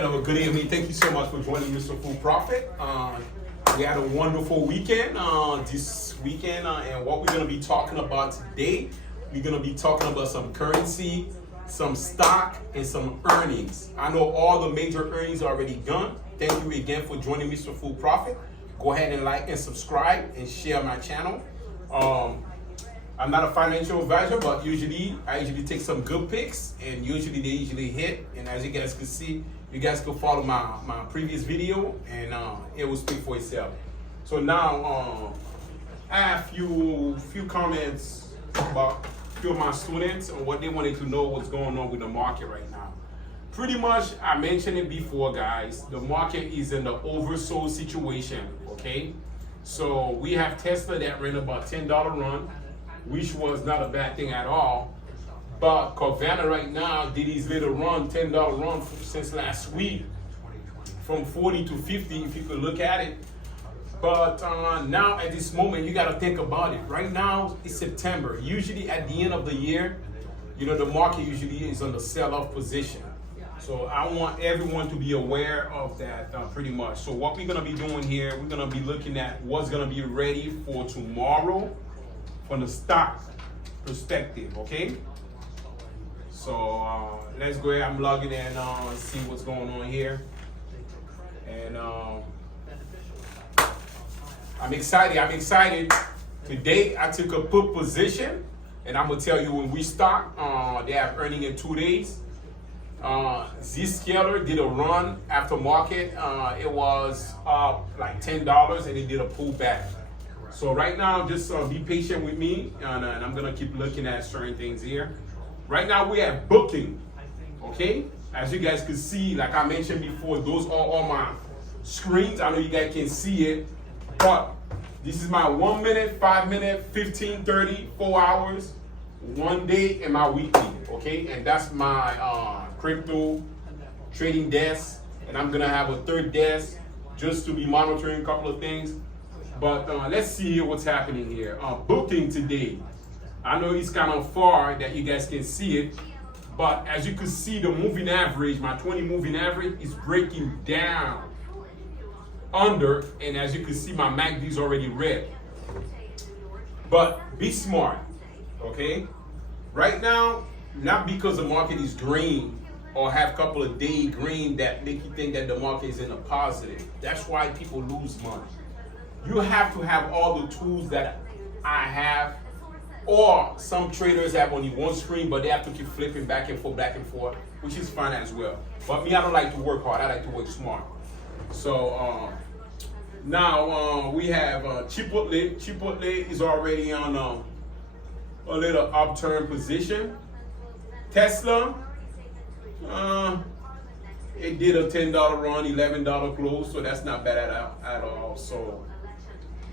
Hello, good evening. Thank you so much for joining Mr. Full Profit. We had a wonderful weekend this weekend, and what we're going to be talking about today, we're going to be talking about some currency, some stock, and some earnings. I know all the major earnings are already done. Thank you again for joining Mr. Full Profit. Go ahead and like and subscribe and share my channel. I'm not a financial advisor, but I usually take some good picks, and they usually hit. And as you guys can see, you guys can follow my previous video, and it will speak for itself. So now I have few comments about a few of my students and what they wanted to know what's going on with the market right now. Pretty much, I mentioned it before, guys. The market is in the oversold situation. Okay, so we have Tesla that ran about $10 run, which was not a bad thing at all. But Carvana right now did his little run, $10 run since last week, from 40 to 50, if you could look at it. But now at this moment, you got to think about it. Right now, it's September. Usually at the end of the year, the market usually is on the sell-off position. So I want everyone to be aware of that pretty much. So what we're going to be doing here, we're going to be looking at what's going to be ready for tomorrow from the stock perspective, okay? So let's go ahead. I'm logging in and see what's going on here. And I'm excited. Today I took a put position, and I'm gonna tell you when we start. They have earning in 2 days. Zscaler did a run after market. It was up like $10, and it did a pullback. So right now, just be patient with me, and I'm gonna keep looking at certain things here. Right now we have booking, okay? As you guys can see, like I mentioned before, those are all my screens. I know you guys can see it, but this is my 1 minute, 5 minute, 15, 30, 4 hours, 1 day, and my weekly, okay? And that's my crypto trading desk, and I'm gonna have a third desk just to be monitoring a couple of things. But let's see what's happening here. Booking today. I know it's kind of far that you guys can see it, but as you can see, the moving average, my 20 moving average is breaking down under, and as you can see, my MACD is already red. But be smart, okay? Right now, not because the market is green or have a couple of day green that make you think that the market is in a positive. That's why people lose money. You have to have all the tools that I have, or some traders have only one screen, but they have to keep flipping back and forth, which is fine as well. But me, I don't like to work hard. I like to work smart. So now we have Chipotle. Chipotle is already on a little upturn position. Tesla, it did a $10 run, $11 close, so that's not bad at all. So.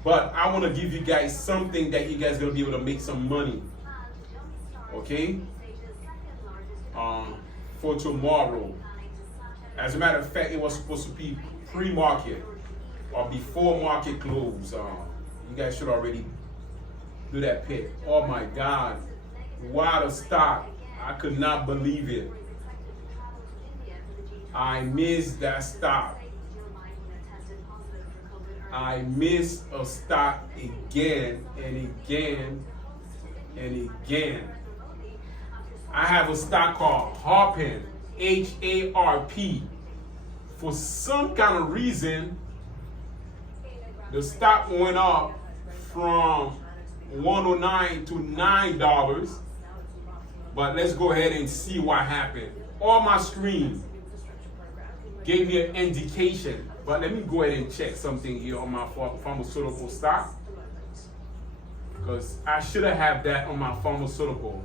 But I want to give you guys something that you guys are going to be able to make some money, okay, for tomorrow. As a matter of fact, it was supposed to be pre-market or before market close. You guys should already do that pick. Oh my God, what a stock. I could not believe it. I missed that stock. I missed a stock again and again and again. I have a stock called Harpin, HARP. For some kind of reason, the stock went up from $109 to $9. But let's go ahead and see what happened. All my screens gave me an indication. But let me go ahead and check something here on my pharmaceutical stock, because I should have that on my pharmaceutical.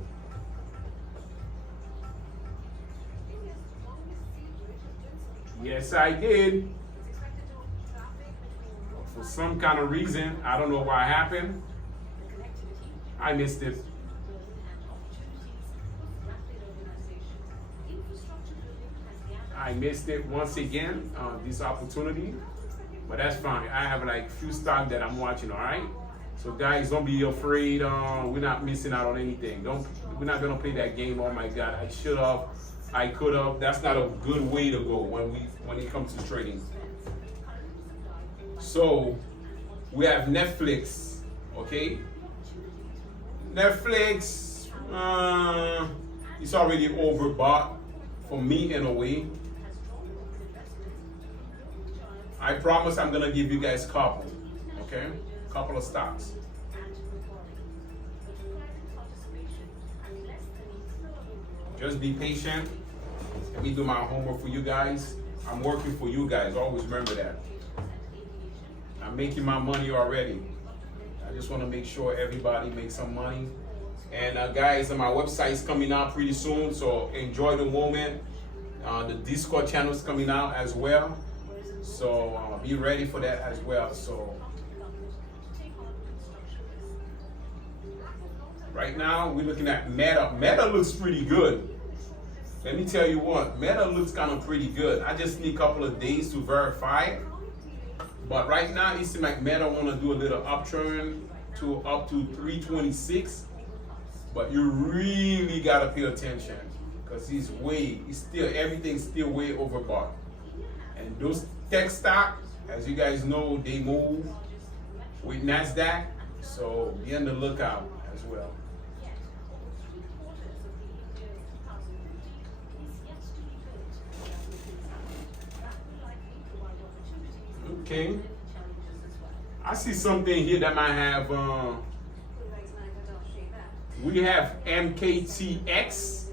Yes, I did. For some kind of reason, I don't know what happened. I missed it. I missed it once again, this opportunity, but that's fine. I have like few stocks that I'm watching, all right? So guys, don't be afraid. We're not missing out on anything. We're not gonna play that game. Oh my God, I should have I could have. That's not a good way to go when it comes to trading. So we have Netflix, okay? Netflix, it's already overbought for me in a way. I promise I'm gonna give you guys couple, okay? Couple of stocks. Just be patient. Let me do my homework for you guys. I'm working for you guys. Always remember that. I'm making my money already. I just want to make sure everybody makes some money. And guys, my website is coming out pretty soon, so enjoy the moment. The Discord channel is coming out as well, so be ready for that as well. So right now we're looking at Meta. Meta looks pretty good. Let me tell you what, Meta looks kind of pretty good. I just need a couple of days to verify it. But right now, it seems like Meta want to do a little upturn to up to 326. But you really got to pay attention because everything's still way overbought. And those tech stock, as you guys know, they move with NASDAQ. So be on the lookout as well. Okay. I see something here that might have, we have MKTX.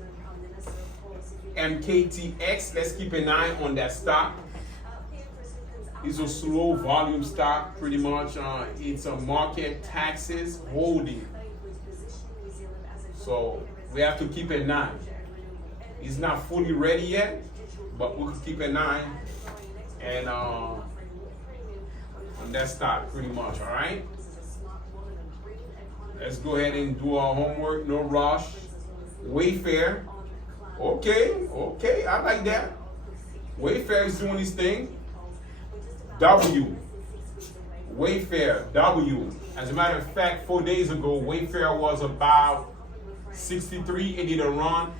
MKTX, let's keep an eye on that stock. It's a slow volume stock, pretty much. It's a market taxes holding. So we have to keep an eye. It's not fully ready yet, but we'll keep an eye. And on that stock, pretty much, all right? Let's go ahead and do our homework, no rush. Wayfair, okay, I like that. Wayfair is doing this thing. Wayfair, W. As a matter of fact, 4 days ago, Wayfair was about 63. It did a run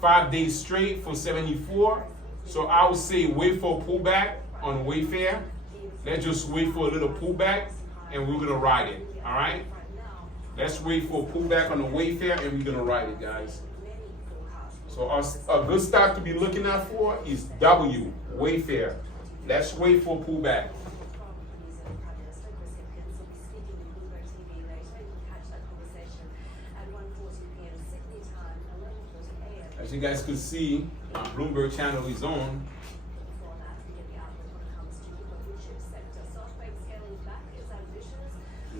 5 days straight for 74. So I would say wait for a pullback on Wayfair. Let's just wait for a little pullback and we're gonna ride it, all right? Let's wait for a pullback on the Wayfair and we're gonna ride it, guys. So a good stock to be looking out for is W, Wayfair. Let's wait for a pullback. As you guys could see, my Bloomberg channel is on.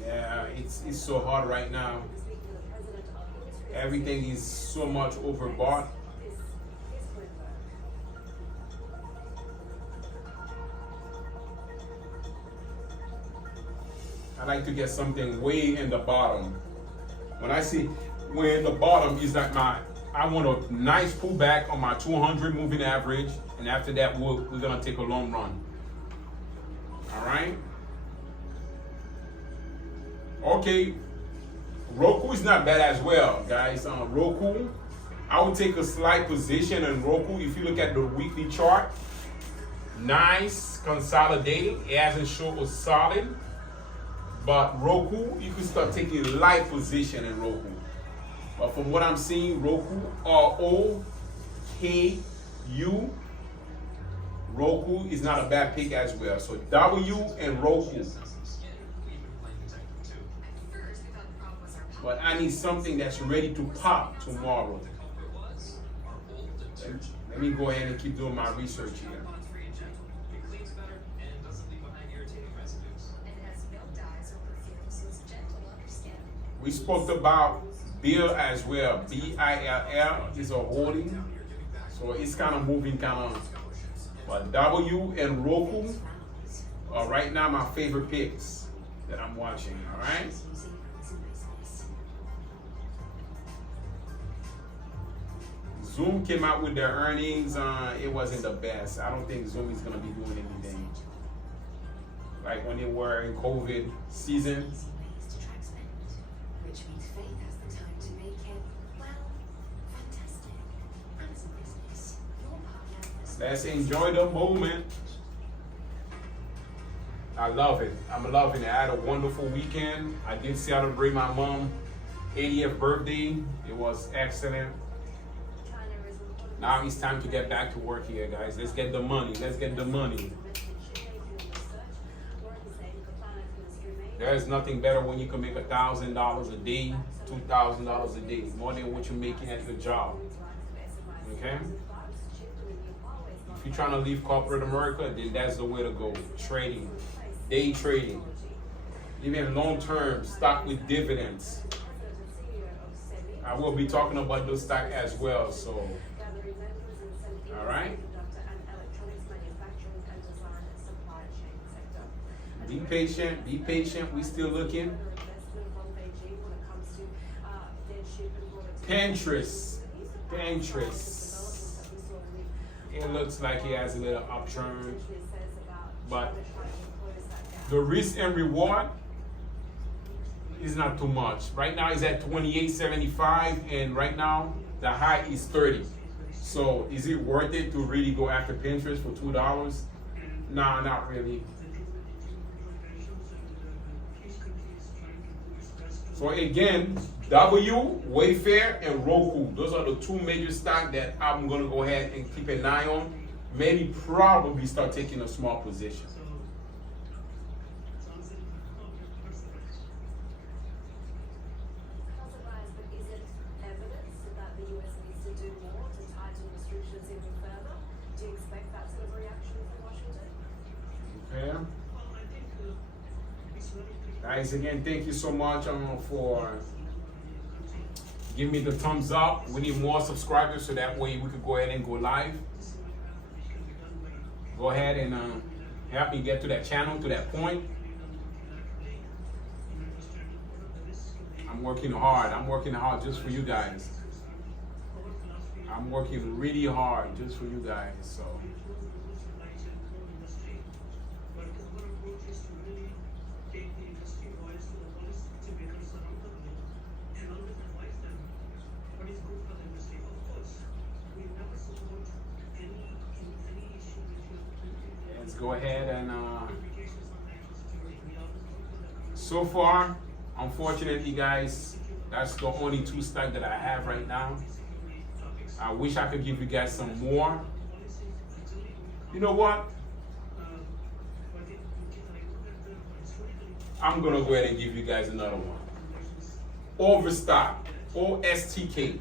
Yeah, it's so hard right now. Everything is so much overbought. I like to get something way in the bottom. When I see way in the bottom is like I want a nice pullback on my 200 moving average, and after that we're gonna take a long run. All right. Okay, Roku is not bad as well, guys. Roku, I would take a slight position in Roku. If you look at the weekly chart, nice, consolidated. It hasn't shown a solid, but Roku, you can start taking a light position in Roku. But from what I'm seeing, Roku, R-O-K-U, Roku is not a bad pick as well. So W and Roku. But I need something that's ready to pop tomorrow. Let me go ahead and keep doing my research here. We spoke about Bill as well. B-I-L-L is a holding. So it's kind of moving But W and Roku are right now my favorite picks that I'm watching, all right? Zoom came out with their earnings. It wasn't the best. I don't think Zoom is going to be doing anything like when they were in COVID season. Let's enjoy the moment. I love it. I'm loving it. I had a wonderful weekend. I did celebrate my mom 80th birthday. It was excellent. Now it's time to get back to work here, guys. Let's get the money. Let's get the money. There is nothing better when you can make $1,000 a day, $2,000 a day, more than what you're making at your job. Okay? If you're trying to leave corporate America, then that's the way to go. Trading, day trading, even long-term stock with dividends. I will be talking about those stock as well. So, all right. Be patient. Be patient. We still looking. Pinterest. It looks like he has a little upturn, but the risk and reward is not too much. Right now it's at 28.75, and right now the high is 30. So is it worth it to really go after Pinterest for $2? Nah, not really. So again, W, Wayfair, and Roku. Those are the two major stocks that I'm gonna go ahead and keep an eye on. Maybe probably start taking a small position. Okay. Guys, again, thank you so much for giving me the thumbs up. We need more subscribers so that way we could go ahead and go live. Go ahead and help me get to that channel, to that point. I'm working hard. I'm working hard just for you guys. I'm working really hard just for you guys. So. Let's go ahead and so far, unfortunately, guys, that's the only two stocks that I have right now. I wish I could give you guys some more. You know what? I'm gonna go ahead and give you guys another one. Overstock, OSTK.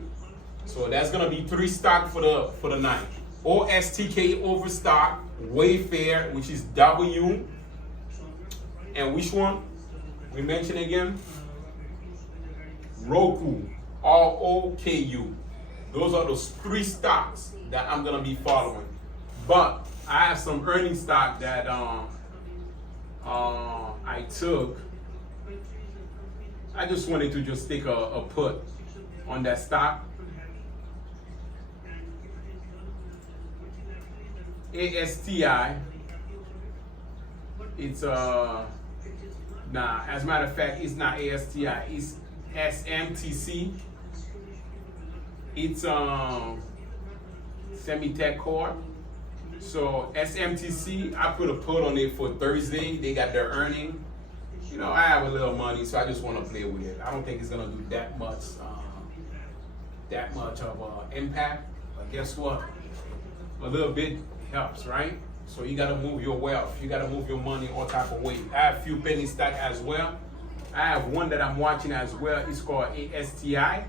So that's gonna be 3 stocks for the night. OSTK, Overstock, Wayfair, which is W, and which one? We mentioned again? Roku, ROKU. Those are those 3 stocks that I'm gonna be following. But I have some earning stock that I took. I just wanted to just take a put on that stock. ASTI. It's nah, as a matter of fact, it's not ASTI, it's SMTC. It's Semitech Corp. So SMTC, I put a put on it for Thursday. They got their earning. You know, I have a little money, so I just want to play with it. I don't think it's gonna do that much of impact. But guess what? A little bit helps, right? So you gotta move your wealth. You gotta move your money all type of way. I have a few penny stock as well. I have one that I'm watching as well. It's called ASTI.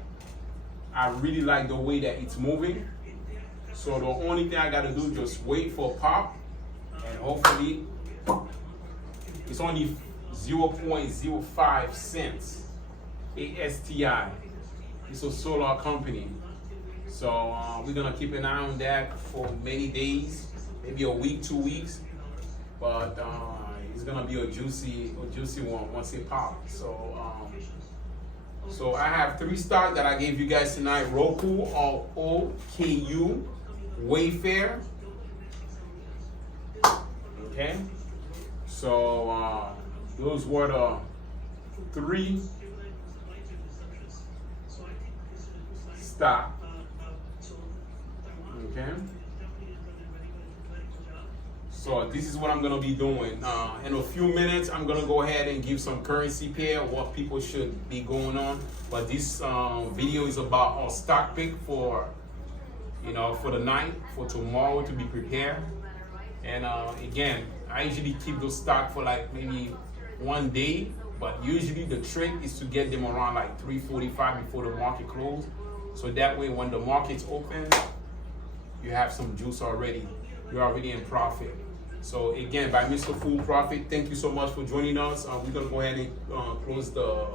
I really like the way that it's moving. So the only thing I gotta do is just wait for a pop, and hopefully it's only 0.05 cents. ASTI. It's a solar company. So we're gonna keep an eye on that for many days, maybe a week, 2 weeks. But it's gonna be a juicy one once it pops. So I have 3 stocks that I gave you guys tonight: Roku, OKU, Wayfair. Okay. So those were the 3 stocks. Okay. So this is what I'm gonna be doing. In a few minutes, I'm gonna go ahead and give some currency pair, what people should be going on. But this video is about a stock pick for, for the night, for tomorrow to be prepared. And again, I usually keep those stock for like maybe 1 day, but usually the trick is to get them around like 3:45 before the market closes. So that way, when the market's open, you have some juice already. You're already in profit. So again, by Mr. Full Profit, thank you so much for joining us. We're gonna go ahead and close the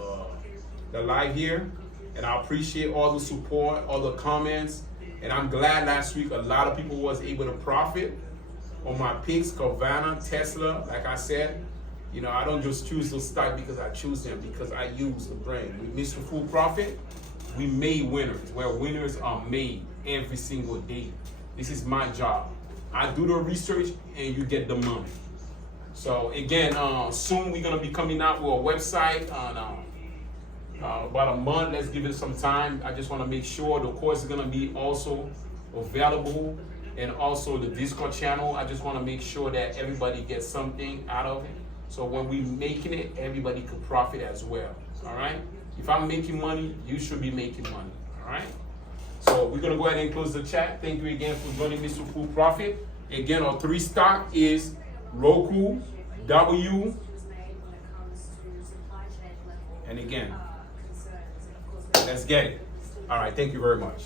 live here. And I appreciate all the support, all the comments. And I'm glad last week a lot of people was able to profit on my picks, Carvana, Tesla. Like I said, I don't just choose those stocks because I choose them, because I use the brand. With Mr. Full Profit, we made winners, where winners are made every single day. This is my job. I do the research and you get the money. So again, soon we're gonna be coming out with a website on about a month. Let's give it some time. I just want to make sure the course is gonna be also available, and also the Discord channel. I just want to make sure that everybody gets something out of it. So when we making it, everybody could profit as well. All right. If I'm making money, you should be making money. All right. So we're gonna go ahead and close the chat. Thank you again for joining Mr. Full Profit. Again, our 3 stock is Roku, W, and again, let's get it. All right, thank you very much.